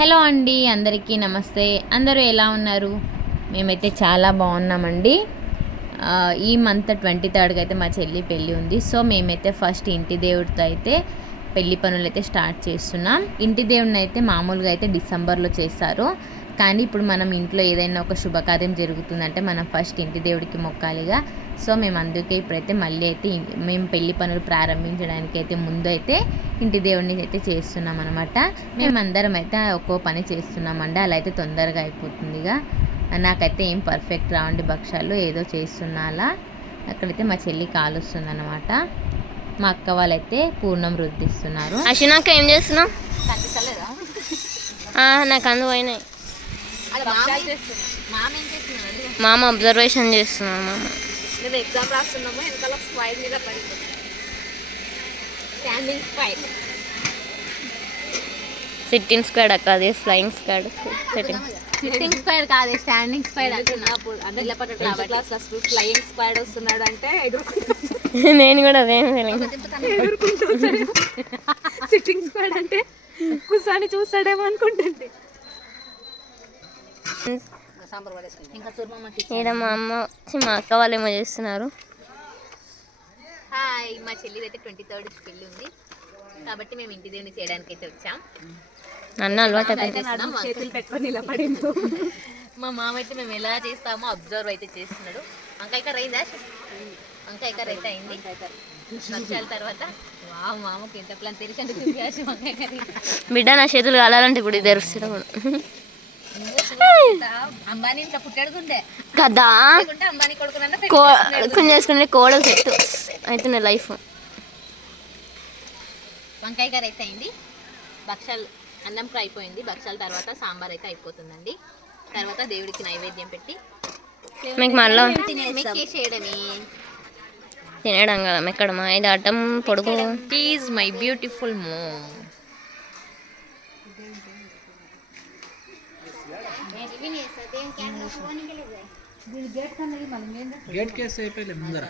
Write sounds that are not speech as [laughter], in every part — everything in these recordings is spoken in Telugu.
హలో అండి అందరికీ నమస్తే. అందరూ ఎలా ఉన్నారు? మేమైతే చాలా బాగున్నామండి. ఈ మంత్ ట్వంటీ థర్డ్కి అయితే మా చెల్లి పెళ్ళి ఉంది. సో మేమైతే ఫస్ట్ ఇంటి దేవుడితో అయితే పెళ్ళి పనులు అయితే స్టార్ట్ చేస్తున్నాం. ఇంటి దేవుడిని అయితే మామూలుగా అయితే డిసెంబర్లో చేస్తారు. కానీ ఇప్పుడు మనం ఇంట్లో ఏదైనా ఒక శుభకార్యం జరుగుతుందంటే మనం ఫస్ట్ ఇంటి దేవుడికి మొక్కాలిగా సో మేము అందుకే ఇప్పుడైతే మళ్ళీ అయితే మేము పెళ్ళి పనులు ప్రారంభించడానికి అయితే ముందు అయితే ఇంటి దేవుడిని అయితే చేస్తున్నాం అనమాట మేమందరం అయితే ఒక్కో పని చేస్తున్నామండి. అలా అయితే తొందరగా అయిపోతుందిగా నాకైతే ఏం పర్ఫెక్ట్ రావండి భక్షాలు ఏదో చేస్తున్నా అలా అక్కడైతే మా చెల్లి కాలుస్తుంది అనమాట మా అక్క వాళ్ళైతే పూర్ణం రుద్దిస్తున్నారు. అశ్వినాక ఏం చేస్తున్నావు? నాకు అందు పోయినాయి. మామ అబ్జర్వేషన్ చేస్తున్నాను మామ. మేము ఎగ్జామ్ రాస్తున్నాము వెనకాల స్క్వైర్ మీద పడింది. స్టాండింగ్ స్క్వైర్ సిట్టింగ్ స్క్వాడ్ అక్క అది flying squad sitting sitting square కాదు స్టాండింగ్ స్క్వేర్ చిన్నప్పుడు అంటే టెన్త్ క్లాస్లో ఫ్లయింగ్ స్క్వాడ్ వస్తున్నాడు అంటే నేను కూడా అదే ఫీలింగ్ సిట్టింగ్ స్క్వాడ్ అంటే కూర్చొని చూస్తాడేమో అనుకుంటుంది. ఇక్కడ మా అమ్మ మా అక్క వాళ్ళు ఏమో చేస్తున్నారు. హాయ్ మా చెల్లిది అయితే ట్వంటీ థర్డ్ పెళ్ళి ఉంది. కాబట్టి మేము ఇంటి దేవుని చేయడానికి అయితే వచ్చాం. నన్ను అలవాటు. చేతులు పెట్టుకొని ఇలా పడిండు మా మామ అయితే మేము ఎలా చేస్తామో అబ్జర్వ్ అయితే చేస్తున్నాడు. వంకాయ కర్ర అయిందా? వంకాయ కర్ర అయితే అయింది. వర్షాల తర్వాత. వా మామకి ఎంత ప్లాన్ తెలిసి కర్రీ [laughs] బిడ్డ నా చేతులు కాలాలంటే ఇప్పుడు ఇది తెరుస్తుంది అంబానీ ఇంట్లో పుట్టాడుకుండే కదా అంబానీ చేసుకుంటే కోడలు సెట్ అవుతుంది లైఫ్. వంకాయ కర్రీ అయితే అయింది. భక్షాలు అన్నం ఫ్రై అయిపోయింది. భక్షాల తర్వాత సాంబార్ అయితే అయిపోతుందండి. తర్వాత దేవుడికి నైవేద్యం పెట్టి మీకు మళ్ళీ తినడం కదా ఎక్కడమా ఇది అడ్డం పొడుగు. Is my beautiful mom gate के से पहले मंदिर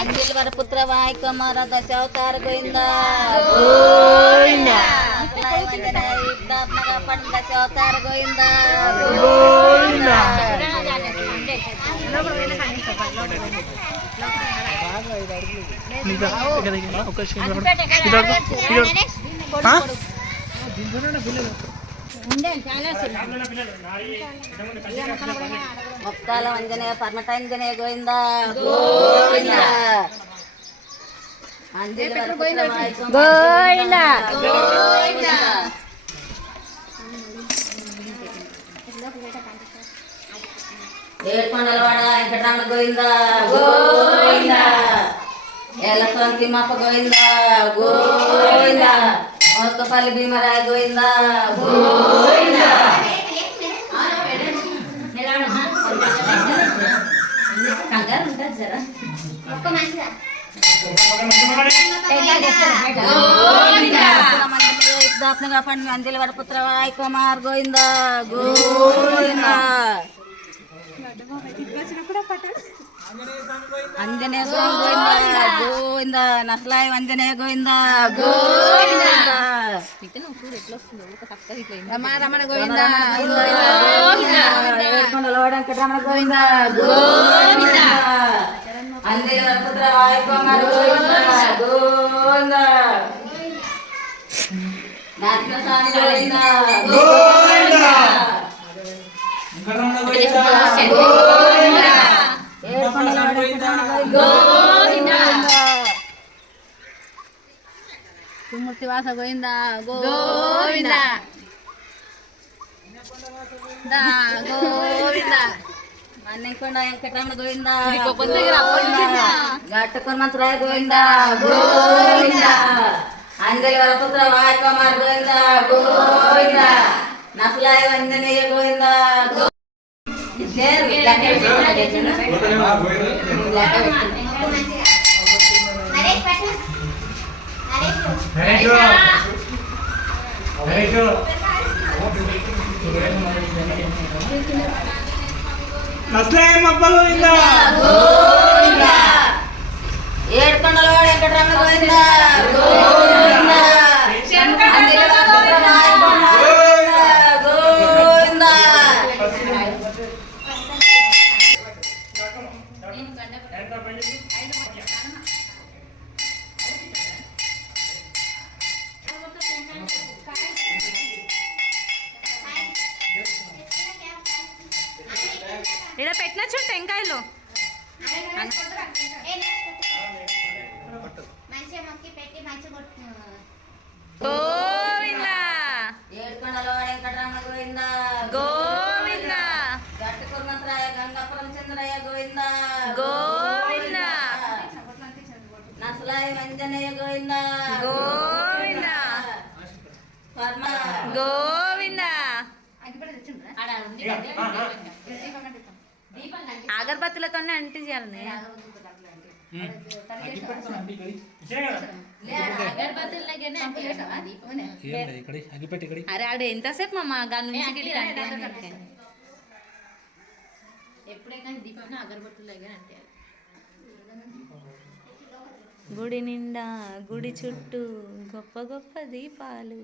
ಅಂಜಿಲ್ವರ ಪುತ್ರ ವಾಯ್ಕುಮಾರ ದಶಾವತಾರ ಗೋವಿಂದ. ಗೋವಿಂದ. ದಶಾವತಾರ ಗೋವಿಂದ. ಗೋವಿಂದ. మొక్కాల అంజనేయ పర్మటాంజనేయ గోవిందా. గోవిందా. వాయికమర గోవిందా. ఏడుకొండలవాడ వెంకటరమణ గోవిందా. గోవిందా. ఎల్లసంతి మప్ప గోవిందా. గోవిందా. మొక్కపల్లి భీమరాయ గోవిందా. గోవిందా. కంగారు ఉంటుంది జరా. దాపనగా పండు అంజలి వరపుత్ర వాయి కుమార్ గోవిందా గోవిందా. అంజనేయ స్వామి గోవిందా గోవిందా నసలాయ అంజనేయ గోవిందా. గోవిందా. రమణ గోవిందా వెంకటరమణ గోవిందా గోవిందా. అంజలి వరపుత్ర వాయి కుమార్ గోవిందా. గోవిందా నరసింహస్వామి గోవిందా. గోవిందా వెంకటరమణ గోవిందా. తుమ్మూర్తి వాస గోవిందా గోవిందా. గోవిందా మన్నెంకొండ వెంకటరమణ గోవిందా గట్టుకొని మంత్రాయ గోవిందా. గోవిందా అంజలి వరపుత్ర వాయ కుమార్ గోవిందా గోవిందా. నసలాయ వంజనేయ గోవిందా గో ఏడుకొండల వాడు వెంకటరమణ గోవిందా గోవిందా ఇక్కడ పెట్టిన చూడు టెంకాయలు. గోవిందా. ఏడుకొండల వాడు వెంకటరమణ గోవిందా. గోవిందా. గట్టు కుర్మంత్రాయ గంగాపురం చంద్రయ్య గోవిందా. గోవిందా నసలాయ మంజనయ్య గోవిందా గోవిందా పరమ గోవిందా అగరబత్తులతోనే అంటి చేయాలి ఏంటి ఇక్కడ అగిపెట్టి ఇక్కడ. అరే ఆడ ఎంతసేపు మా మగా నుంచి గిడికి అంటే ఎప్పుడైనా దీపం అగరబత్తులు అంటే. గుడి నిండా గుడి చుట్టూ గొప్ప గొప్ప దీపాలు.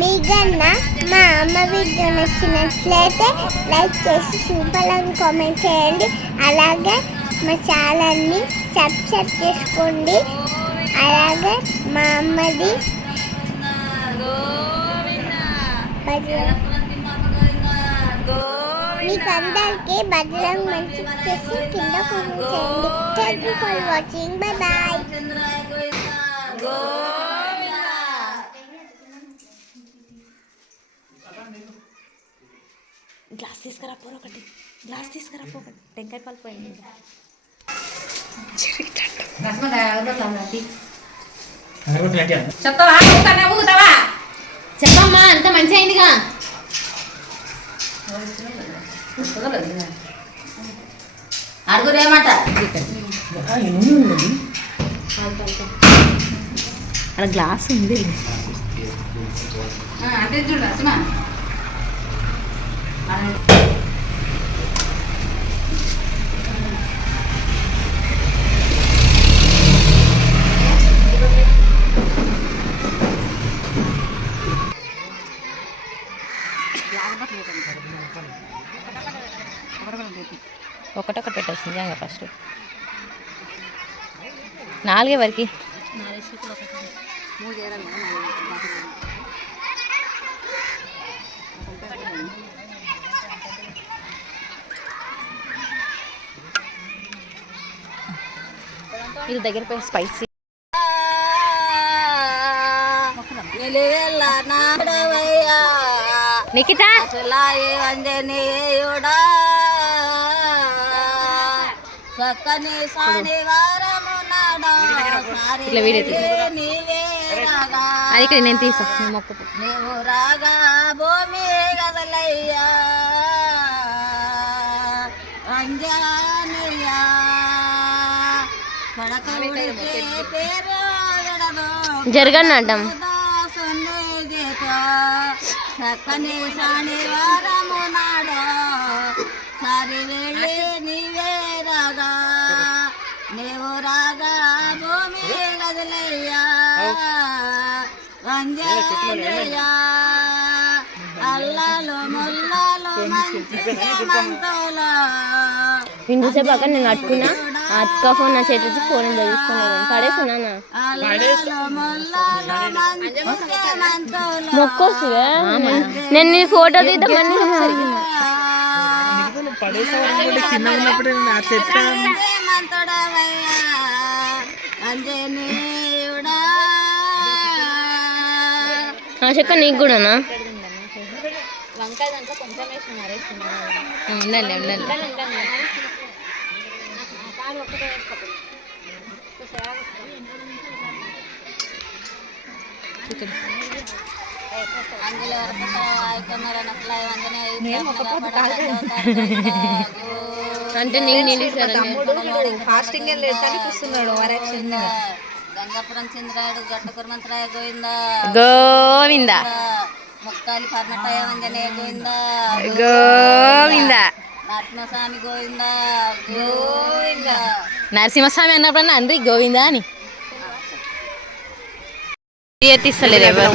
మీకన్నా మా అమ్మ వీడియో నచ్చినట్లయితే లైక్ చేసి సూపర్ కామెంట్ చేయండి. అలాగే మా ఛానల్ని సబ్స్క్రైబ్ చేసుకోండి. అలాగే మా అమ్మది మీకు అందరికీ భద్రం మంచి చేసి కింద కామెంట్ చేయండి. Thank you for watching bye bye చంద్రాయ Govinda Govinda glass తీసుకురా పోరు ఒకటి. గ్లాస్ తీసుకురా పో ఒకటి. టెంకాయ పాలు పోయింది చెప్పమ్మా అంత మంచి అయిందిగా. అడుగురు ఏమాట? అక్కడ గ్లాస్ ఉంది. అంటే చూడు ఒకటొకటి పెట్టచ్చు నిజంగా ఫస్ట్. నాలుగే వరకు. ఇది దగ్గర పోయి స్పైసీ నిఖిత? ఇట్లా వీడియో అది ఇక్కడ నేను తీసా మొక్క రాగా భూమి గదలయ్యా అంజనయ్యా జరగండి అంటాం. సన్నిధితో చక్కని శనివారము నాడు సరి వెళ్ళి నీవే రాగా నీవు రాగా భూమి గదిలయ్యా వంజయ్యా అల్లాలు ముల్లాలు మంచి మంతులు ఇంతసేపు అక్కడ నేను అట్టుకున్నా అక్క ఫోన్ నా చేతి వచ్చి ఫోన్ మంచి మంతులు మొక్కొస్తువే నేను నీ ఫోటో తీద్దామని కింద ఉన్నప్పుడు నేను అట్లా ఎత్తాను. మంతుడవయ్యా అంజనీయుడా ఆ చెక్క నీకు కూడానా ఉండండి ఉండండి అందులో వందనే అంటే నీళ్ళు తమ్ముడు ఫాస్టింగ్ లేదు కానీ కూర్చున్నాడు వరే చిన్న గంగాపురం చంద్రాయుడు గట్ట కురమంతరాయ గోవింద. గోవింద. మొక్కాలి పర్ణటాయ వంజనేయ గోవింద. గోవింద. నరసింహస్వామి గోవింద గోవింద నరసింహస్వామి అన్నప్పుడు అందరి గోవింద అని తీస్తలేదు ఎవరు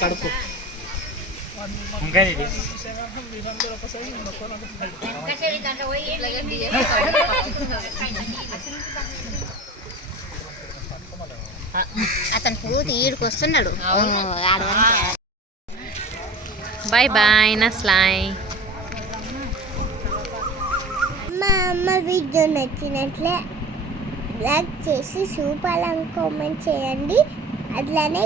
కడుపు ఇంకా ఇది అతను పూర్తి ఈడికి వస్తున్నాడు. బాయ్ బాయ్ నస్లాయ్ మా అమ్మ వీడియో నచ్చినట్లే లైక్ చేసి సూపర్ అని కామెంట్ చేయండి. అట్లానే